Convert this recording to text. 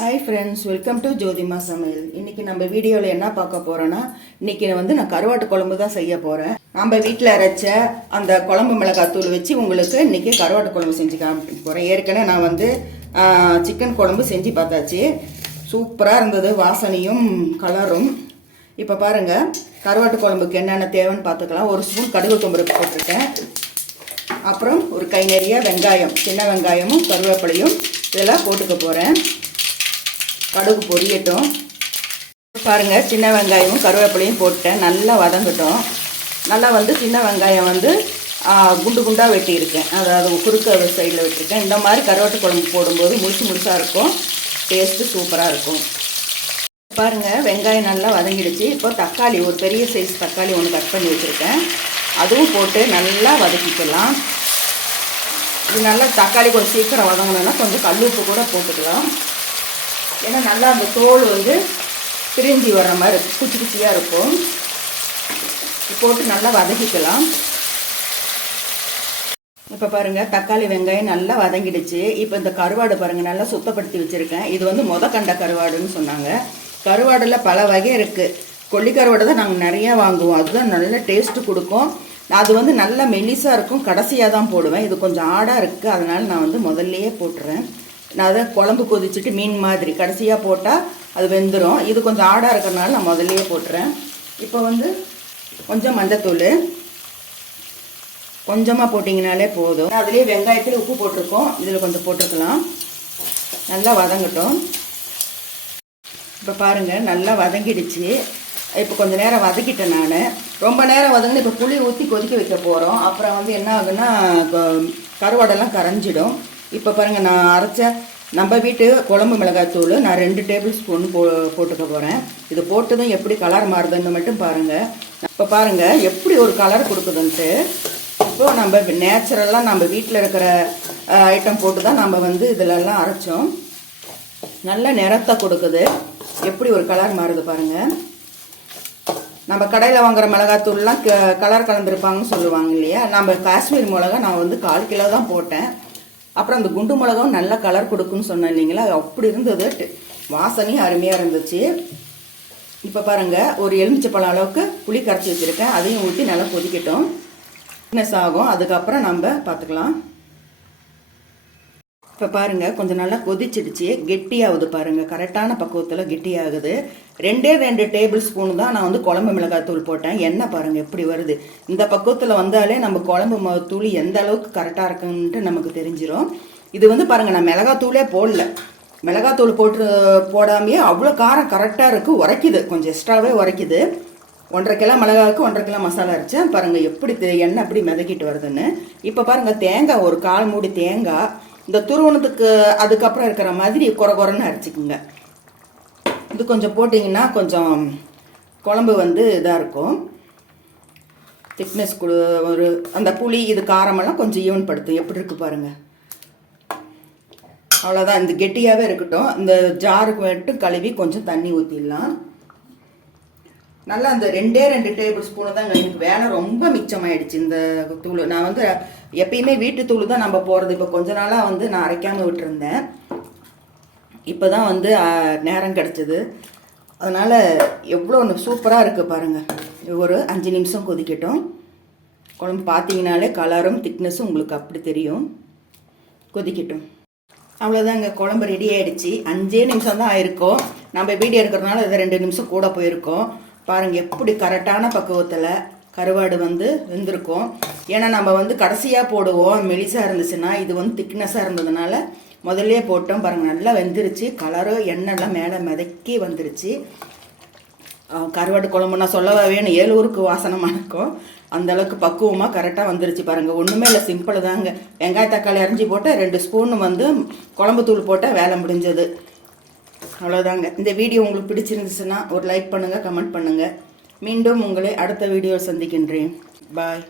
Hi friends, welcome to ஜோதிமா சமையல். இன்னைக்கு நம்ம வீடியோவில் என்ன பார்க்க போகிறோன்னா, இன்னைக்கு நான் கருவாட்டு குழம்பு தான் செய்ய போகிறேன். நம்ம வீட்டில் அரைச்ச அந்த குழம்பு மிளகாத்தூள் வச்சு உங்களுக்கு இன்னைக்கு கருவாட்டு குழம்பு செஞ்சு காமிக்க போகிறேன். ஏற்கனவே நான் சிக்கன் குழம்பு செஞ்சு பார்த்தாச்சு. சூப்பராக இருந்தது, வாசனையும் கலரும். இப்போ பாருங்கள், கருவாட்டு குழம்புக்கு என்னென்ன தேவைன்னு பார்த்துக்கலாம். ஒரு ஸ்பூன் கடுகு தொம்பருப்பு போட்டிருக்கேன். அப்புறம் ஒரு கை நிறைய வெங்காயம், சின்ன வெங்காயமும் கருவேப்பிலையும் இதெல்லாம் போட்டுக்க போகிறேன். கடுகு பொரியட்டும். பாருங்கள், சின்ன வெங்காயமும் கருவேப்பிலையும் போட்டேன். நல்லா வதங்கட்டும். நல்லா சின்ன வெங்காயம் குண்டு குண்டாக வெட்டியிருக்கேன், அதாவது குறுக்க சைடில் வெட்டியிருக்கேன். இந்த மாதிரி கருவாட்டு குழம்பு போடும்போது முழுசாக இருக்கும், டேஸ்ட்டு சூப்பராக இருக்கும். பாருங்கள், வெங்காயம் நல்லா வதங்கிடுச்சு. இப்போ தக்காளி, ஒரு பெரிய சைஸ் தக்காளி ஒன்று கட் பண்ணி வச்சுருக்கேன், அதுவும் போட்டு நல்லா வதக்கிக்கலாம். இது நல்லா தக்காளி கொஞ்சம் சீக்கிரம் வதங்கணுன்னா கொஞ்சம் கல்லுப்பு கூட போட்டுக்கலாம். ஏன்னா நல்லா அந்த தோல் பிரிஞ்சு வர்ற மாதிரி குச்சி குச்சியாக இருக்கும். போட்டு நல்லா வதக்கிக்கலாம். இப்போ பாருங்கள், தக்காளி வெங்காயம் நல்லா வதங்கிடுச்சு. இப்போ இந்த கருவாடு பாருங்கள், நல்லா சுத்தப்படுத்தி வச்சுருக்கேன். இது கண்ட கருவாடுன்னு சொன்னாங்க. கருவாடில் பல வகை இருக்குது. கொல்லி கருவாடு தான் நாங்கள் நிறையா வாங்குவோம். அதுதான் நல்ல டேஸ்ட்டு கொடுக்கும். அது நல்லா மெலிசாக இருக்கும், கடைசியாக தான் போடுவேன். இது கொஞ்சம் ஆடாக இருக்குது, அதனால் நான் முதல்லையே போட்டுறேன். நான் அதை குழம்பு கொதிச்சுட்டு மீன் மாதிரி கடைசியாக போட்டால் அது வெந்துடும். இது கொஞ்சம் ஆடாக இருக்கிறதுனால நான் முதல்லையே போட்டுறேன். இப்போ கொஞ்சம் மஞ்சத்தூள் கொஞ்சமாக போட்டிங்கனாலே போதும். அதுலேயே வெங்காயத்தில் உப்பு போட்டிருக்கோம், இதில் கொஞ்சம் போட்டிருக்கலாம். நல்லா வதங்கட்டும். இப்போ பாருங்கள், நல்லா வதங்கிடுச்சு. இப்போ கொஞ்சம் நேரம் வதக்கிட்டேன் நான். ரொம்ப நேரம் வதங்கினா இப்போ புளி ஊற்றி கொதிக்க வைக்க போகிறோம். அப்புறம் என்ன ஆகுன்னா கருவாடெல்லாம் கரைஞ்சிடும். இப்போ பாருங்கள், நான் அரைச்ச நம்ம வீட்டு குழம்பு மிளகாய்த்தூள் நான் 2 டேபிள் ஸ்பூன் போட்டுக்க போகிறேன். இது போட்டதும் எப்படி கலர் மாறுதுன்னு மட்டும் பாருங்கள். இப்போ பாருங்கள் எப்படி ஒரு கலர் கொடுக்குதுன்ட்டு. இப்போது நம்ம நேச்சுரலாக நம்ம வீட்டில் இருக்கிற ஐட்டம் போட்டு தான் நம்ம இதிலெல்லாம் அரைச்சோம். நல்ல நிறத்தை கொடுக்குது. எப்படி ஒரு கலர் மாறுது பாருங்கள். நம்ம கடையில் வாங்குகிற மிளகாத்தூள்லாம் கலர் கலந்துருப்பாங்கன்னு சொல்லுவாங்க இல்லையா. நம்ம காஷ்மீர் மிளகா நான் 1/4 கிலோ தான் போட்டேன். அப்புறம் அந்த குண்டு மிளகாவும் நல்ல கலர் கொடுக்குன்னு சொன்னேன் இல்லைங்களா, அப்படி இருந்தது. வாசனையும் அருமையாக இருந்துச்சு. இப்போ பாருங்கள், ஒரு எலுமிச்சப்பழம் அளவுக்கு புளி கரைச்சி வச்சுருக்கேன், அதையும் ஊற்றி நல்லா கொதிக்கட்டும். திக்னஸ் ஆகும், அதுக்கப்புறம் நம்ம பார்த்துக்கலாம். இப்போ பாருங்கள், கொஞ்சம் நல்லா கொதிச்சிடுச்சு, கெட்டியாகுது பாருங்கள். கரெக்டான பக்குவத்தில் கெட்டியாகுது. 2 டேபிள் ஸ்பூன் தான் நான் குழம்பு மிளகாத்தூள் போட்டேன். எண்ணெய் பாருங்கள் எப்படி வருது. இந்த பக்குவத்தில் வந்தாலே நம்ம குழம்பு தூள் எந்த அளவுக்கு கரெக்டாக இருக்குன்ட்டு நமக்கு தெரிஞ்சிடும். இது பாருங்கள், நான் மிளகாத்தூளே போடல. மிளகாத்தூள் போடாமையே அவ்வளோ காரம் கரெக்டாக இருக்குது. உரைக்குது, கொஞ்சம் எக்ஸ்ட்ராவே உரைக்குது. 1/2 கிலோ மிளகாவுக்கு 1/2 கிலோ மசாலா அரைச்சேன். பாருங்கள் எப்படி எண்ணெய் எப்படி மிதக்கிட்டு வருதுன்னு. இப்போ பாருங்கள், தேங்காய் ஒரு 1/4 மூடி தேங்காய் இந்த துருவனத்துக்கு அதுக்கப்புறம் இருக்கிற மாதிரி குறைன்னு அரைச்சிக்குங்க. இது கொஞ்சம் போட்டிங்கன்னா கொஞ்சம் குழம்பு இதாக இருக்கும், திக்னஸ் ஒரு அந்த புளி இது காரமெல்லாம் கொஞ்சம் ஈவன்படுத்தும். எப்படி இருக்குது பாருங்கள். அவ்வளோதான், இந்த கெட்டியாகவே இருக்கட்டும். இந்த ஜாருக்கு மட்டும் கழுவி கொஞ்சம் தண்ணி ஊற்றிடலாம். நல்லா அந்த 2 டேபிள் ஸ்பூனு தான் எனக்கு வேலை ரொம்ப மிச்சமாயிடுச்சு. இந்த தூள் நான் எப்பயுமே வீட்டு தூள் தான் நம்ம போடுறது. இப்போ கொஞ்ச நாளாக நான் அரைக்காமல் விட்டுருந்தேன். இப்போ தான் நேரம் கிடச்சிது. அதனால் எவ்வளோ சூப்பராக இருக்குது பாருங்கள். ஒரு 5 நிமிஷம் கொதிக்கட்டும். குழம்பு பார்த்தீங்கனாலே கலரும் திக்னஸும் உங்களுக்கு அப்படி தெரியும். கொதிக்கட்டும். அவ்வளோதாங்க, குழம்பு ரெடி ஆகிடுச்சு. 5 நிமிஷம் தான் ஆயிருக்கும். நம்ம வீடியோ எடுக்கிறதுனால இது 2 நிமிஷம் கூட போயிருக்கோம். பாருங்கள் எப்படி கரெக்டான பக்குவத்தில் கருவாடு வெந்திருக்கும். ஏன்னா நம்ம கடைசியாக போடுவோம், மெலிசாக இருந்துச்சுன்னா. இது திக்னஸாக இருந்ததுனால முதல்லையே போட்டோம். பாருங்கள், நல்லா வெந்துருச்சு. கலரு எண்ணெய்லாம் மேலே மிதக்கி வந்துருச்சு. கருவாடு குழம்பு நான் சொல்லவா வேணும், 7 ஊருக்கு வாசனை மணக்கும். அந்தளவுக்கு பக்குவமாக கரெக்டாக வந்துருச்சு பாருங்கள். ஒன்றுமே இல்லை, சிம்பிள் தாங்க. வெங்காய தக்காளி அரைஞ்சி போட்டால் 2 ஸ்பூன் குழம்பு தூள் போட்டால் வேலை முடிஞ்சது. அவ்வளோதாங்க. இந்த வீடியோ உங்களுக்கு பிடிச்சிருந்துச்சுன்னா ஒரு லைக் பண்ணுங்கள், கமெண்ட் பண்ணுங்கள். மீண்டும் உங்களை அடுத்த வீடியோ சந்திக்கின்றேன். பாய்.